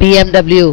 BMW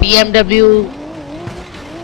BMW